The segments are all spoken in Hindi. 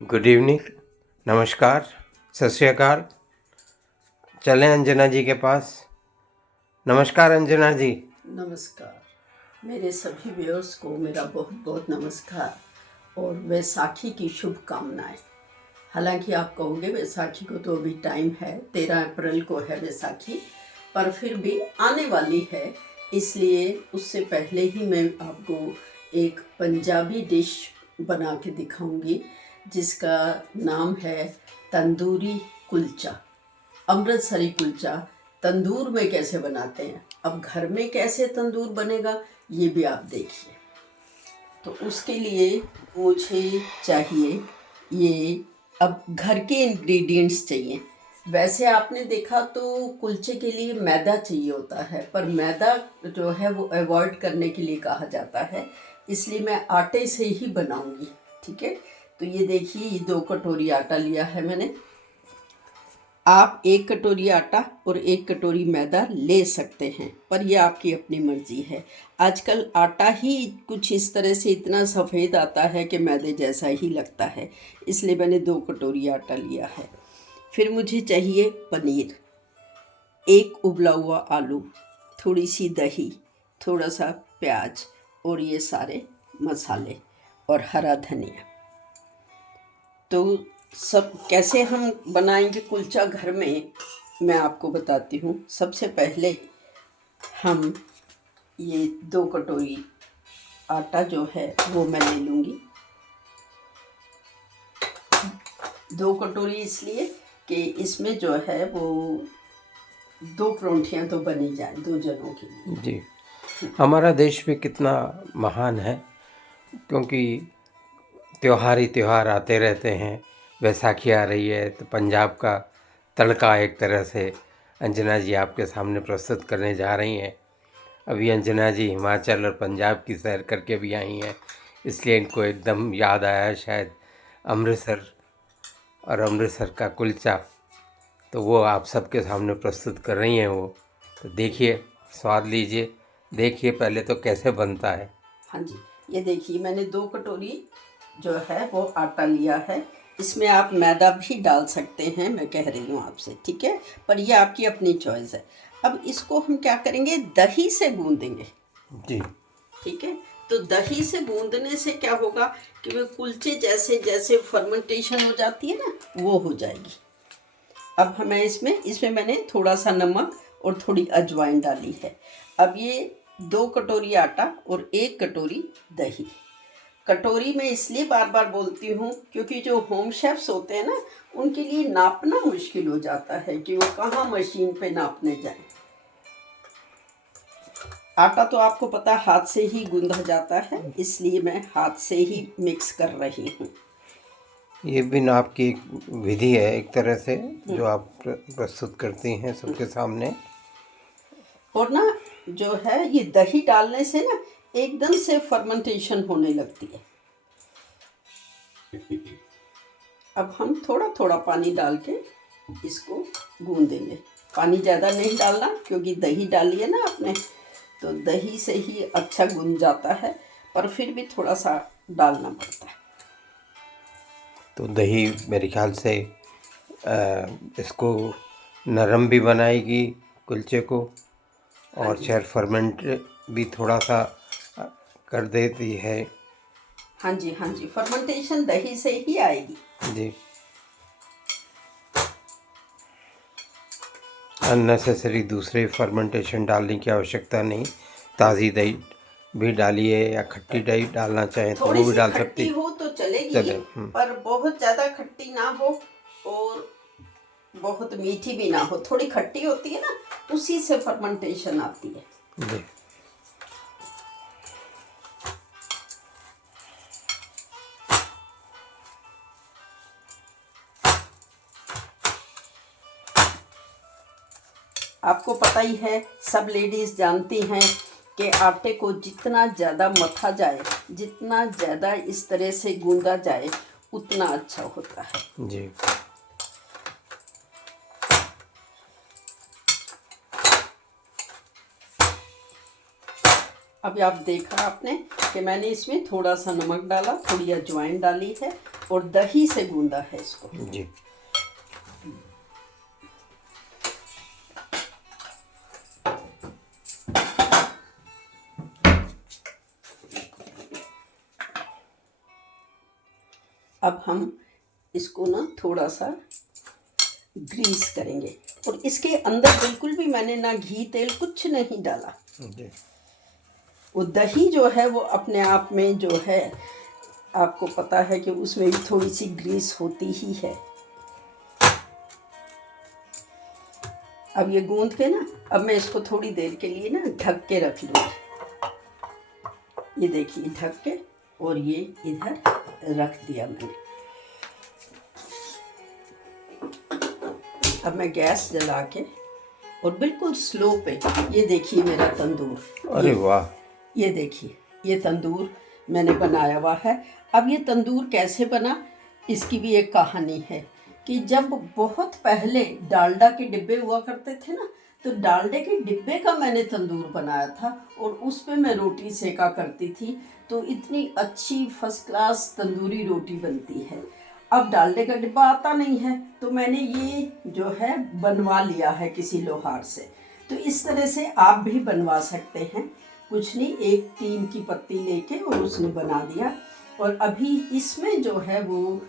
गुड इवनिंग, नमस्कार, सत श्री अकाल। चलें अंजना जी के पास। नमस्कार अंजना जी। नमस्कार। मेरे सभी व्यूअर्स को मेरा बहुत बहुत नमस्कार और वैसाखी की शुभकामनाएं। हालांकि आप कहोगे वैसाखी को तो अभी टाइम है, 13 अप्रैल को है वैसाखी, पर फिर भी आने वाली है, इसलिए उससे पहले ही मैं आपको एक पंजाबी डिश बना के दिखाऊंगी जिसका नाम है तंदूरी कुलचा, अमृतसरी कुलचा। तंदूर में कैसे बनाते हैं, अब घर में कैसे तंदूर बनेगा ये भी आप देखिए। तो उसके लिए मुझे चाहिए ये, अब घर के इंग्रेडिएंट्स चाहिए। वैसे आपने देखा तो कुलचे के लिए मैदा चाहिए होता है, पर मैदा जो है वो अवॉइड करने के लिए कहा जाता है, इसलिए मैं आटे से ही बनाऊंगी। ठीक है, तो ये देखिए, ये 2 कटोरी आटा लिया है मैंने। आप 1 कटोरी आटा और 1 कटोरी मैदा ले सकते हैं, पर यह आपकी अपनी मर्जी है। आजकल आटा ही कुछ इस तरह से इतना सफ़ेद आता है कि मैदे जैसा ही लगता है, इसलिए मैंने 2 कटोरी आटा लिया है। फिर मुझे चाहिए पनीर, 1 उबला हुआ आलू, थोड़ी सी दही, थोड़ा सा प्याज और ये सारे मसाले और हरा धनिया। तो सब कैसे हम बनाएंगे कुलचा घर में, मैं आपको बताती हूँ। सबसे पहले हम ये 2 कटोरी आटा जो है वो मैं ले लूँगी। 2 कटोरी इसलिए कि इसमें जो है वो 2 परोंठियाँ तो बनी जाए 2 जनों के लिए। जी, हमारा देश भी कितना महान है, क्योंकि त्यौहार ही त्यौहार आते रहते हैं। वैसाखी आ रही है तो पंजाब का तड़का एक तरह से अंजना जी आपके सामने प्रस्तुत करने जा रही हैं। अभी अंजना जी हिमाचल और पंजाब की सैर करके भी आई हैं, इसलिए इनको एकदम याद आया शायद अमृतसर और अमृतसर का कुलचा, तो वो आप सबके सामने प्रस्तुत कर रही हैं वो। तो देखिए, स्वाद लीजिए, देखिए पहले तो कैसे बनता है। हाँ जी, ये देखिए, मैंने 2 कटोरी जो है वो आटा लिया है। इसमें आप मैदा भी डाल सकते हैं, मैं कह रही हूँ आपसे, ठीक है, पर ये आपकी अपनी चॉइस है। अब इसको हम क्या करेंगे, दही से गूंदेंगे। जी, ठीक है, तो दही से गूंदने से क्या होगा कि वो कुलचे जैसे जैसे फर्मेंटेशन हो जाती है ना, वो हो जाएगी। अब हमें इसमें मैंने थोड़ा सा नमक और थोड़ी अजवाइन डाली है। अब ये 2 कटोरी आटा और 1 कटोरी दही। कटोरी में इसलिए बार बार बोलती हूँ क्योंकि जो होम शेफ्स होते हैं ना, उनके लिए नापना मुश्किल हो जाता है कि वो कहाँ मशीन पे नापने जाएं। आटा तो आपको पता हाथ से ही गूंदा जाता है, इसलिए मैं हाथ से ही मिक्स कर रही हूँ। ये भी नाप की एक विधि है एक तरह से, जो आप प्रस्तुत करती हैं सबके सामने। और ना जो है ये दही डालने से ना एकदम से फर्मेंटेशन होने लगती है। अब हम थोड़ा थोड़ा पानी डाल के इसको गूंदेंगे। पानी ज़्यादा नहीं डालना क्योंकि दही डाली है ना आपने, तो दही से ही अच्छा गूंद जाता है, पर फिर भी थोड़ा सा डालना पड़ता है। तो दही मेरे ख्याल से इसको नरम भी बनाएगी कुलचे को, और शायद फर्मेंट भी थोड़ा सा कर देती है। हाँ जी, हाँ जी, फर्मेंटेशन दही से ही आएगी। जी, अननेसेसरी दूसरे फर्मेंटेशन डालने की आवश्यकता नहीं। ताज़ी दही भी डालिए, या खट्टी दही डालना चाहें तो वो भी डाल सकती खट्टी हो तो चलेगी, चले। पर बहुत ज़्यादा खट्टी ना हो और बहुत मीठी भी ना हो। थोड़ी खट्टी होती है ना, उसी से फर्मेंटेशन आती है। जी, आपको पता ही है, सब लेडीज़ जानती हैं कि आटे को जितना ज़्यादा मथा जाए, जितना ज़्यादा इस तरह से गूंदा जाए, उतना अच्छा होता है। जी, अभी आप देखा आपने कि मैंने इसमें थोड़ा सा नमक डाला, थोड़ी अजवाइन डाली है और दही से गूंदा है इसको। जी। अब हम इसको ना थोड़ा सा ग्रीस करेंगे, और इसके अंदर बिल्कुल भी मैंने ना घी तेल कुछ नहीं डाला। जी। वो दही जो है वो अपने आप में जो है, आपको पता है कि उसमें भी थोड़ी सी ग्रीस होती ही है। अब ये गूंद के ना, अब मैं इसको थोड़ी देर के लिए ना ढक के रख लूँगी। ये देखिए ढक के, और ये इधर रख दिया मैंने। अब मैं गैस जला के और बिल्कुल स्लो पे, ये देखिए मेरा तंदूर। अरे वाह! ये देखिए ये तंदूर मैंने बनाया हुआ है। अब ये तंदूर कैसे बना, इसकी भी एक कहानी है कि जब बहुत पहले डालडा के डिब्बे हुआ करते थे ना, तो डालडे के डिब्बे का मैंने तंदूर बनाया था, और उस पे मैं रोटी सेका करती थी, तो इतनी अच्छी फर्स्ट क्लास तंदूरी रोटी बनती है। अब डालडे का डिब्बा आता नहीं है, तो मैंने ये जो है बनवा लिया है किसी लोहार से। तो इस तरह से आप भी बनवा सकते हैं। कुछ नहीं, एक नीम की पत्ती लेके और उसने बना दिया। और अभी इसमें जो है वो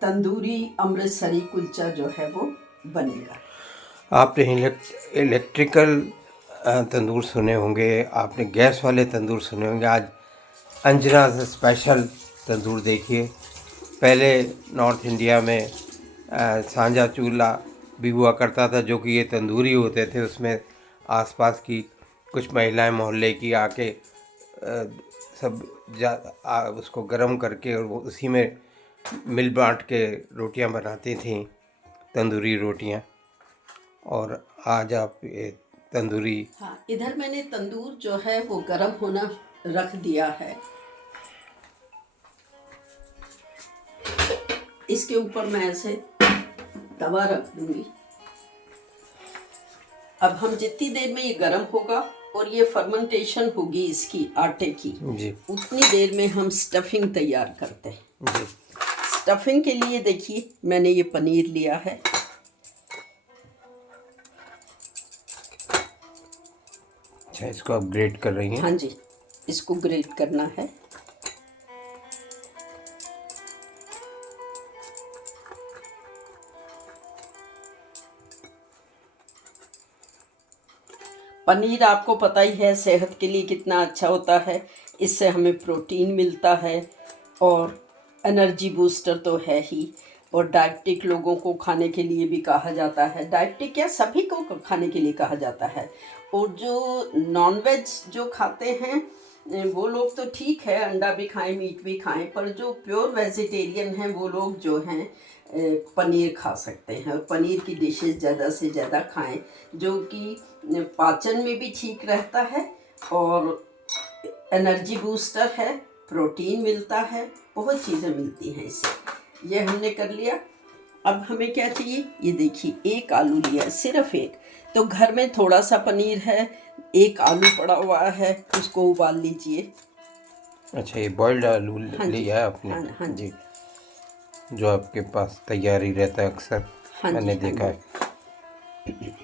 तंदूरी अमृतसरी कुलचा जो है वो बनेगा। आपने इलेक्ट्रिकल तंदूर सुने होंगे, आपने गैस वाले तंदूर सुने होंगे। आज अंजना से स्पेशल तंदूर देखिए। पहले नॉर्थ इंडिया में सांझा चूल्हा भी हुआ करता था, जो कि ये तंदूरी होते थे। उसमें आसपास की कुछ महिलाएं मोहल्ले की आके सब उसको गर्म करके, और वो उसी में मिल बांट के रोटियां बनाती थीं, तंदूरी रोटियां। और आज आप ये तंदूरी। हाँ, इधर मैंने तंदूर जो है वो गर्म होना रख दिया है। इसके ऊपर मैं ऐसे तवा रख दूंगी। अब हम जितनी देर में ये गर्म होगा और ये फर्मेंटेशन होगी इसकी आटे की, जी। उतनी देर में हम स्टफिंग तैयार करते हैं। जी। स्टफिंग के लिए देखिए मैंने ये पनीर लिया है। अच्छा, इसको आप ग्रेट कर रही हैं? हाँ जी, इसको ग्रेट करना है। पनीर आपको पता ही है सेहत के लिए कितना अच्छा होता है। इससे हमें प्रोटीन मिलता है, और एनर्जी बूस्टर तो है ही। और डायबिटिक लोगों को खाने के लिए भी कहा जाता है, डायबिटिक या सभी को खाने के लिए कहा जाता है। और जो नॉनवेज जो खाते हैं वो लोग तो ठीक है, अंडा भी खाएं, मीट भी खाएं, पर जो प्योर वेजिटेरियन हैं वो लोग जो हैं पनीर खा सकते हैं। और पनीर की डिशेस ज़्यादा से ज़्यादा खाएं, जो कि पाचन में भी ठीक रहता है, और एनर्जी बूस्टर है, प्रोटीन मिलता है, बहुत चीज़ें मिलती हैं इससे। ये हमने कर लिया। अब हमें क्या चाहिए, ये देखिए एक आलू लिया, सिर्फ एक। तो घर में थोड़ा सा पनीर है, एक आलू पड़ा हुआ है, उसको उबाल लीजिए। अच्छा, ये बॉइल्ड आलू हाँ जी, लिया है आपने? हाँ जी, जो आपके पास तैयार ही रहता है अक्सर, हाँ जी, मैंने हाँ देखा है।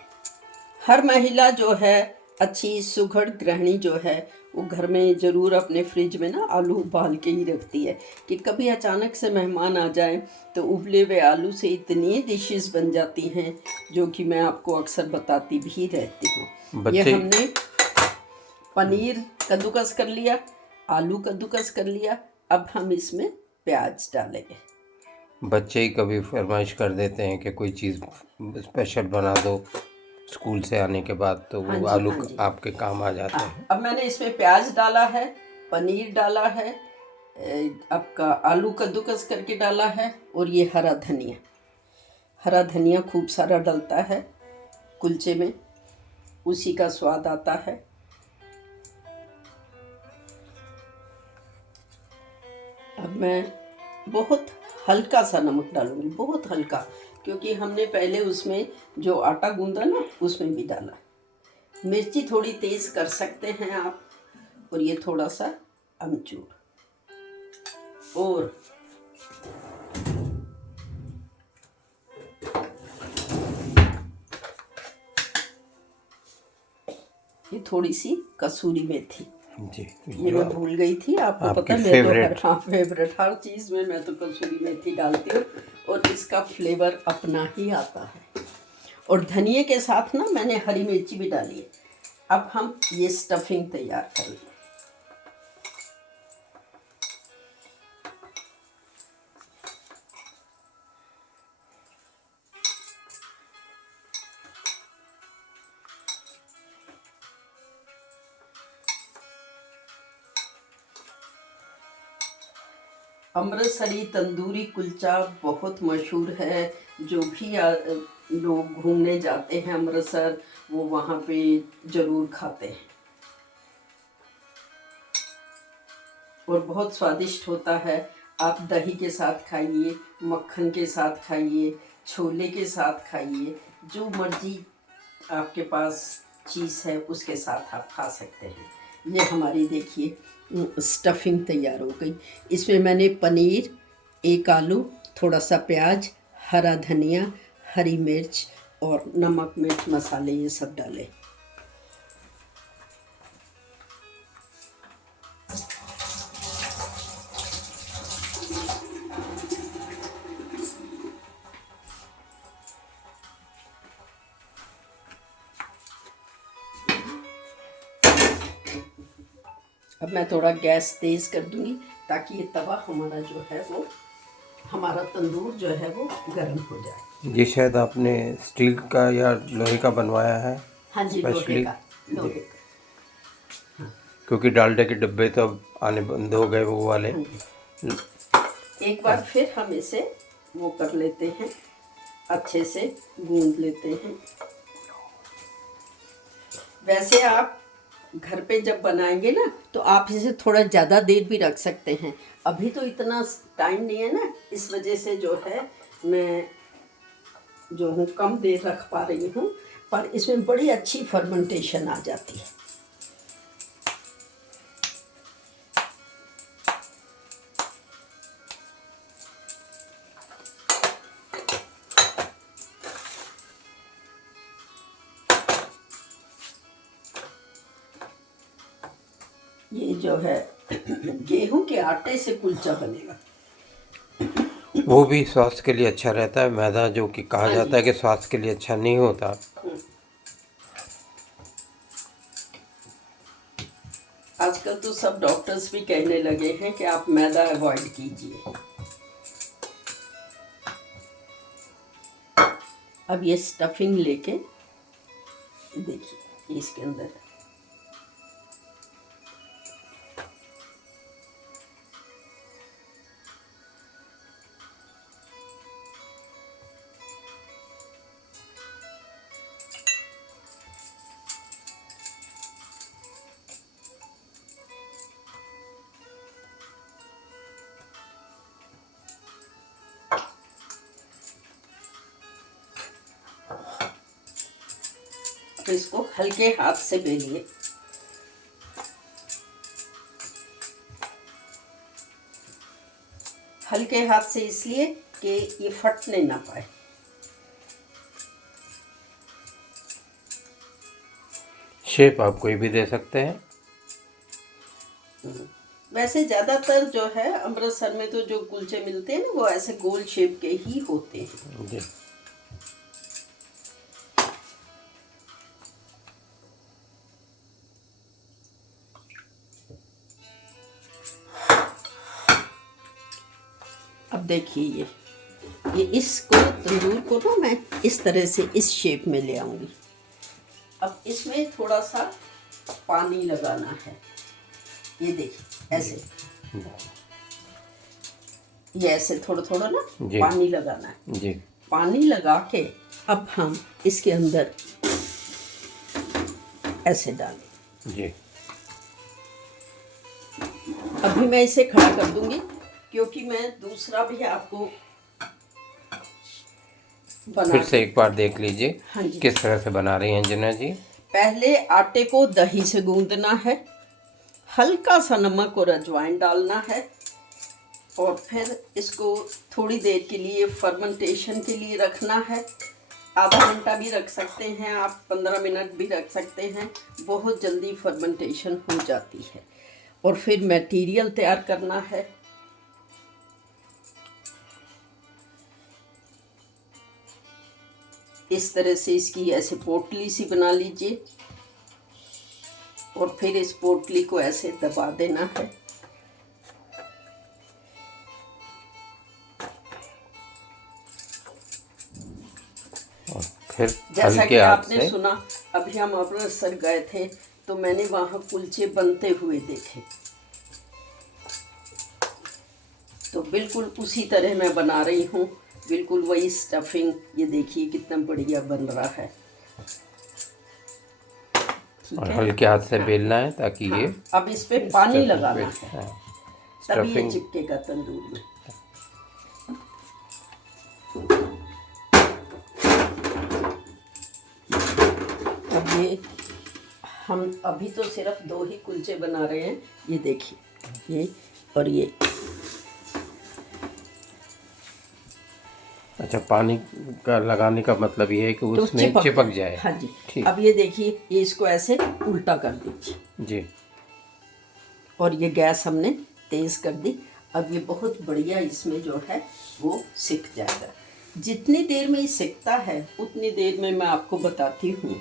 हर महिला जो है अच्छी सुघड़ गृहिणी जो है वो घर में ज़रूर अपने फ्रिज में ना आलू उबाल के ही रखती है, कि कभी अचानक से मेहमान आ जाए तो उबले हुए आलू से इतनी डिशेस बन जाती हैं, जो कि मैं आपको अक्सर बताती भी रहती हूँ। ये हमने पनीर कद्दूकस कर लिया, आलू कद्दूकस कर लिया। अब हम इसमें प्याज डालेंगे। बच्चे ही कभी फरमाइश कर देते हैं कि कोई चीज़ स्पेशल बना दो स्कूल से आने के बाद, तो हाँ वो जी, आलू हाँ जी। आपके काम आ जाते हैं। अब मैंने इसमें प्याज डाला है, पनीर डाला है, आपका आलू कद्दूकस करके डाला है, और ये हरा धनिया। हरा धनिया खूब सारा डलता है कुलचे में, उसी का स्वाद आता है। अब मैं बहुत हल्का सा नमक डालूंगी, बहुत हल्का, क्योंकि हमने पहले उसमें जो आटा गूंदा ना उसमें भी डाला। मिर्ची थोड़ी तेज़ कर सकते हैं आप, और ये थोड़ा सा अमचूर, और थोड़ी सी कसूरी मेथी। जी, ये मैं भूल गई थी, आपको पता है मैं तो फेवरेट हर चीज़ में मैं तो कसूरी मेथी डालती हूँ और इसका फ्लेवर अपना ही आता है। और धनिए के साथ ना मैंने हरी मिर्ची भी डाली है। अब हम ये स्टफिंग तैयार करेंगे। अमृतसरी तंदूरी कुलचा बहुत मशहूर है। जो भी लोग घूमने जाते हैं अमृतसर, वो वहाँ पे ज़रूर खाते हैं और बहुत स्वादिष्ट होता है। आप दही के साथ खाइए, मक्खन के साथ खाइए, छोले के साथ खाइए, जो मर्जी आपके पास चीज़ है उसके साथ आप खा सकते हैं। ये हमारी देखिए स्टफिंग तैयार हो गई। इसमें मैंने पनीर, एक आलू, थोड़ा सा प्याज, हरा धनिया, हरी मिर्च और नमक मिर्च मसाले ये सब डाले। अब मैं थोड़ा गैस तेज कर दूंगी ताकि ये तवा हमारा जो है वो, हमारा तंदूर जो है वो गर्म हो जाए। ये शायद आपने स्टील का या लोहे का बनवाया है? हाँ जी, स्पेशली लोहे का। क्योंकि डालडा के डब्बे तो अब आने बंद हो गए वो वाले। हाँ, एक बार फिर हम इसे वो कर लेते हैं, अच्छे से गूंद लेते हैं। वैसे आप घर पे जब बनाएंगे ना तो आप इसे थोड़ा ज़्यादा देर भी रख सकते हैं। अभी तो इतना टाइम नहीं है ना, इस वजह से जो है मैं जो हूँ कम देर रख पा रही हूँ, पर इसमें बड़ी अच्छी फर्मेंटेशन आ जाती है। ये जो है गेहूं के आटे से कुलचा बनेगा। वो भी स्वास्थ्य के लिए अच्छा रहता है। मैदा जो कि कहा जाता है कि स्वास्थ्य के लिए अच्छा नहीं होता। आजकल तो सब डॉक्टर्स भी कहने लगे हैं कि आप मैदा अवॉइड कीजिए। अब ये स्टफिंग लेके देखिए इसके अंदर इसको हल्के हाथ से बेलिए। हल्के हाथ से इसलिए कि ये फटने ना पाए। शेप आप कोई भी दे सकते हैं। वैसे ज़्यादातर जो है अमृतसर में तो जो कुलचे मिलते हैं ना वो ऐसे गोल शेप के ही होते हैं जी। अब देखिए ये इसको तंदूर को ना मैं इस तरह से इस शेप में ले आऊंगी। अब इसमें थोड़ा सा पानी लगाना है। ये देखिए ऐसे, ये ऐसे थोड़ा थोड़ा ना पानी लगाना है जी। पानी लगा के अब हम इसके अंदर ऐसे डालें जी। अभी मैं इसे खड़ा कर दूंगी क्योंकि मैं दूसरा भी आपको फिर से एक बार देख लीजिए। हाँ जी। किस तरह से बना रही हैं अंजना जी। पहले आटे को दही से गूंदना है, हल्का सा नमक और अजवाइन डालना है और फिर इसको थोड़ी देर के लिए फर्मेंटेशन के लिए रखना है। आधा घंटा भी रख सकते हैं आप, 15 मिनट भी रख सकते हैं, बहुत जल्दी फर्मेंटेशन हो जाती है। और फिर मटेरियल तैयार करना है। इस तरह से इसकी ऐसे पोटली सी बना लीजिए और फिर इस पोटली को ऐसे दबा देना है। और फिर जैसा कि हल्के हाथ आपने से सुना, अभी हम अमृतसर गए थे तो मैंने वहाँ कुलचे बनते हुए देखे, तो बिल्कुल उसी तरह मैं बना रही हूँ, बिल्कुल वही स्टफिंग। ये देखिए कितना बढ़िया बन रहा है। ठीक और है, हल्के हाथ से बेलना है ताकि ये अब इस पे पानी लगाना है, हाँ, तभी ये स्टफिंग चिपकेगा तंदूर में। अब ये हम अभी तो सिर्फ 2 ही कुलचे बना रहे हैं। ये देखिए, ये और ये। अच्छा, पानी का लगाने का मतलब ये है कि तो उसमें चिपक जाए। हाँ जी। ठीक। अब ये देखिए, ये इसको ऐसे उल्टा कर दीजिए जी। और ये गैस हमने तेज कर दी। अब ये बहुत बढ़िया इसमें जो है वो सिक जाएगा। जितनी देर में ये सिकता है उतनी देर में मैं आपको बताती हूँ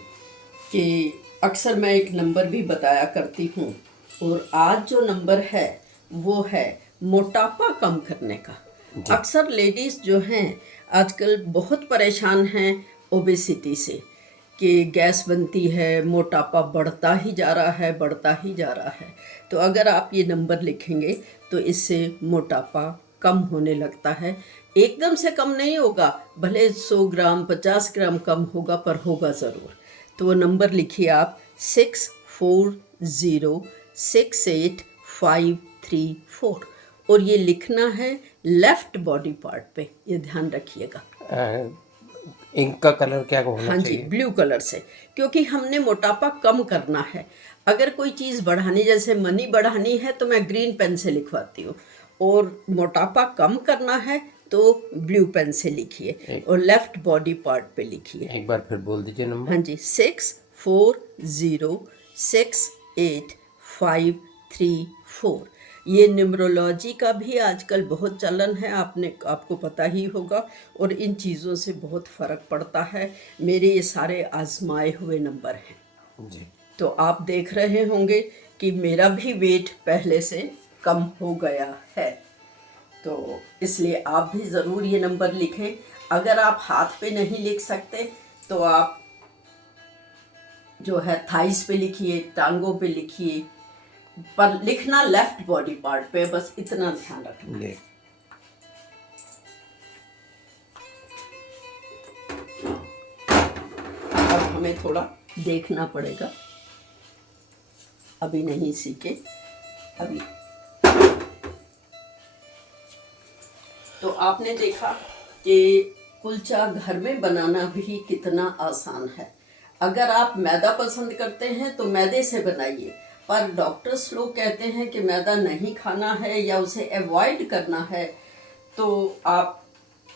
कि अक्सर मैं एक नंबर भी बताया करती हूँ, और आज जो नंबर है वो है मोटापा कम करने का। अक्सर लेडीज़ जो हैं आजकल बहुत परेशान हैं ओबेसिटी से, कि गैस बनती है, मोटापा बढ़ता ही जा रहा है, बढ़ता ही जा रहा है। तो अगर आप ये नंबर लिखेंगे तो इससे मोटापा कम होने लगता है। एकदम से कम नहीं होगा, भले 100 ग्राम 50 ग्राम कम होगा, पर होगा ज़रूर। तो वो नंबर लिखिए आप 64068534, और ये लिखना है लेफ्ट बॉडी पार्ट पे, ये ध्यान रखिएगा। इंक का कलर क्या होना हाँ जी, चाहिए? ब्लू कलर से, क्योंकि हमने मोटापा कम करना है। अगर कोई चीज़ बढ़ानी, जैसे मनी बढ़ानी है तो मैं ग्रीन पेन से लिखवाती हूँ, और मोटापा कम करना है तो ब्लू पेन से लिखिए और लेफ्ट बॉडी पार्ट पे लिखिए। एक बार फिर बोल दीजिए नंबर। हाँ जी, 64068534। ये न्यूमरोलॉजी का भी आजकल बहुत चलन है, आपको पता ही होगा, और इन चीज़ों से बहुत फ़र्क पड़ता है। मेरे ये सारे आजमाए हुए नंबर हैं। जी। तो आप देख रहे होंगे कि मेरा भी वेट पहले से कम हो गया है, तो इसलिए आप भी ज़रूर ये नंबर लिखें। अगर आप हाथ पे नहीं लिख सकते तो आप जो है थाइस पे लिखिए, टांगों पे लिखिए, पर लिखना लेफ्ट बॉडी पार्ट पे, बस इतना ध्यान रखना। जी। अब हमें थोड़ा देखना पड़ेगा, अभी नहीं सीखे अभी। तो आपने देखा कि कुलचा घर में बनाना भी कितना आसान है। अगर आप मैदा पसंद करते हैं तो मैदे से बनाइए, पर डॉक्टर्स लोग कहते हैं कि मैदा नहीं खाना है या उसे अवॉइड करना है, तो आप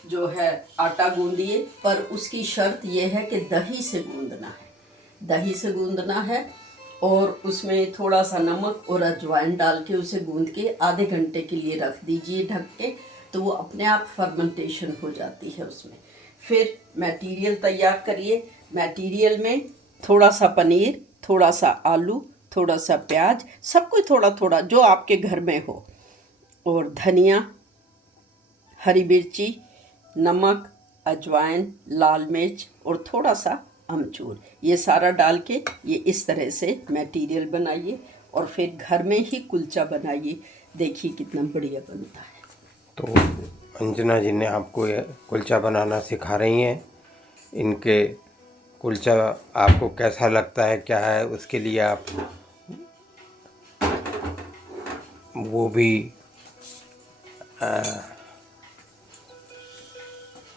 जो है आटा गूंदिए, पर उसकी शर्त यह है कि दही से गूंदना है, दही से गूंदना है, और उसमें थोड़ा सा नमक और अजवाइन डाल के उसे गूंद के आधे घंटे के लिए रख दीजिए ढक के, तो वो अपने आप फर्मेंटेशन हो जाती है उसमें। फिर मटेरियल तैयार करिए। मटेरियल में थोड़ा सा पनीर, थोड़ा सा आलू, थोड़ा सा प्याज, सब कुछ थोड़ा थोड़ा जो आपके घर में हो, और धनिया, हरी मिर्ची, नमक, अजवाइन, लाल मिर्च और थोड़ा सा अमचूर, ये सारा डाल के ये इस तरह से मटेरियल बनाइए और फिर घर में ही कुलचा बनाइए। देखिए कितना बढ़िया बनता है। तो अंजना जी ने आपको ये कुलचा बनाना सिखा रही हैं। इनके कुलचा आपको कैसा लगता है, क्या है, उसके लिए आप वो भी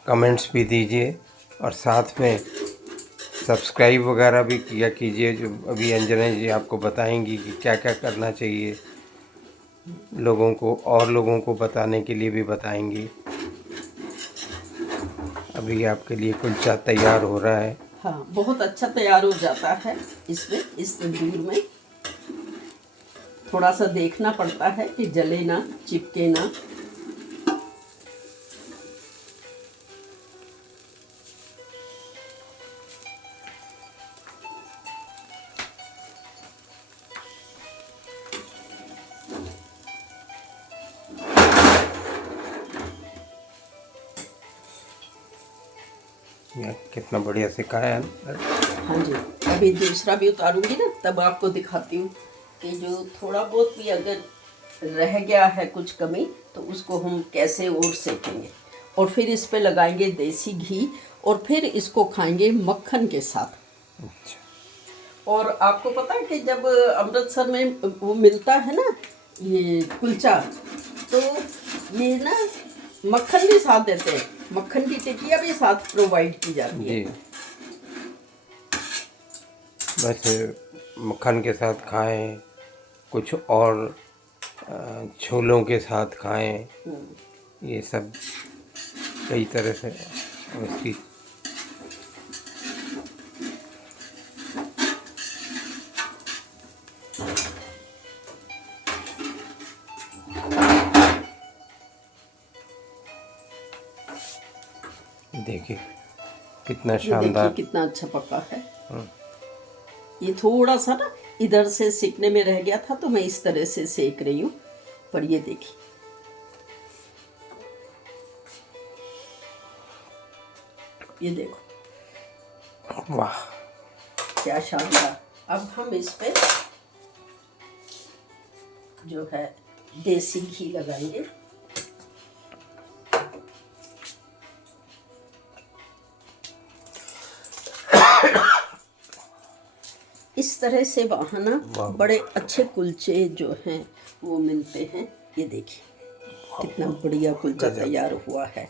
कमेंट्स भी दीजिए, और साथ में सब्सक्राइब वगैरह भी किया कीजिए। जो अभी अंजना जी आपको बताएंगी कि क्या क्या करना चाहिए, लोगों को और लोगों को बताने के लिए भी बताएंगी। अभी आपके लिए कुलचा तैयार हो रहा है। हाँ, बहुत अच्छा तैयार हो जाता है। इसमें इस तंदूर में थोड़ा सा देखना पड़ता है कि जले ना, चिपके ना। ये कितना बढ़िया सिका है। हाँ जी, अभी दूसरा भी उतारूंगी ना, तब आपको दिखाती हूँ कि जो थोड़ा बहुत भी अगर रह गया है कुछ कमी, तो उसको हम कैसे और सेकेंगे। और फिर इस पे लगाएंगे देसी घी, और फिर इसको खाएंगे मक्खन के साथ। अच्छा। और आपको पता है कि जब अमृतसर में वो मिलता है ना, ये कुलचा, तो ये ना मक्खन भी साथ देते हैं, मक्खन की टिक्कियाँ भी साथ प्रोवाइड की जाती है। जी, वैसे मक्खन के साथ खाएं, कुछ और छोलों के साथ खाएं, ये सब कई तरह से उसकी देखिए कितना ये देखिए शानदार। कितना अच्छा पका है। ये थोड़ा सा ना इधर से सेकने में रह गया था, तो मैं इस तरह से सेक रही हूँ। पर ये देखिए, ये देखो, वाह, क्या शानदार। अब हम इस पे जो है देसी घी लगाएंगे। इस तरह से वहाँ ना वाह। बड़े अच्छे कुलचे जो हैं वो मिलते हैं। ये देखिए कितना बढ़िया कुलचा गजब। तैयार हुआ है।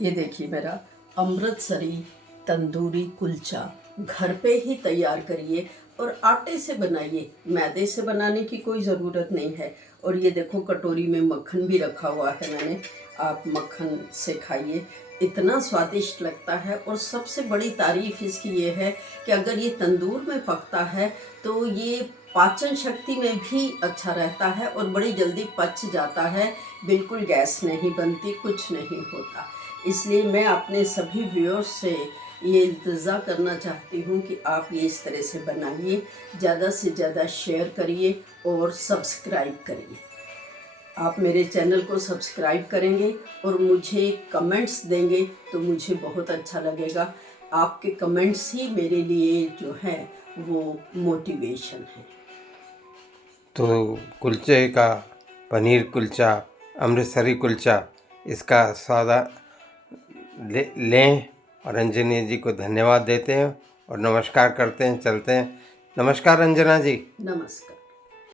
ये देखिए मेरा अमृतसरी तंदूरी कुलचा घर पे ही तैयार करिए और आटे से बनाइए, मैदे से बनाने की कोई ज़रूरत नहीं है। और ये देखो कटोरी में मक्खन भी रखा हुआ है मैंने, आप मक्खन से खाइए, इतना स्वादिष्ट लगता है। और सबसे बड़ी तारीफ़ इसकी ये है कि अगर ये तंदूर में पकता है तो ये पाचन शक्ति में भी अच्छा रहता है और बड़ी जल्दी पच जाता है, बिल्कुल गैस नहीं बनती, कुछ नहीं होता। इसलिए मैं अपने सभी व्यूअर्स से ये इल्तिजा करना चाहती हूँ कि आप ये इस तरह से बनाइए, ज़्यादा से ज़्यादा शेयर करिए और सब्सक्राइब करिए। आप मेरे चैनल को सब्सक्राइब करेंगे और मुझे कमेंट्स देंगे तो मुझे बहुत अच्छा लगेगा। आपके कमेंट्स ही मेरे लिए जो है वो मोटिवेशन है। तो कुलचे का, पनीर कुलचा, अमृतसरी कुलचा, इसका स्वाद लें और रंजना जी को धन्यवाद देते हैं और नमस्कार करते हैं, चलते हैं। नमस्कार रंजना जी। नमस्कार।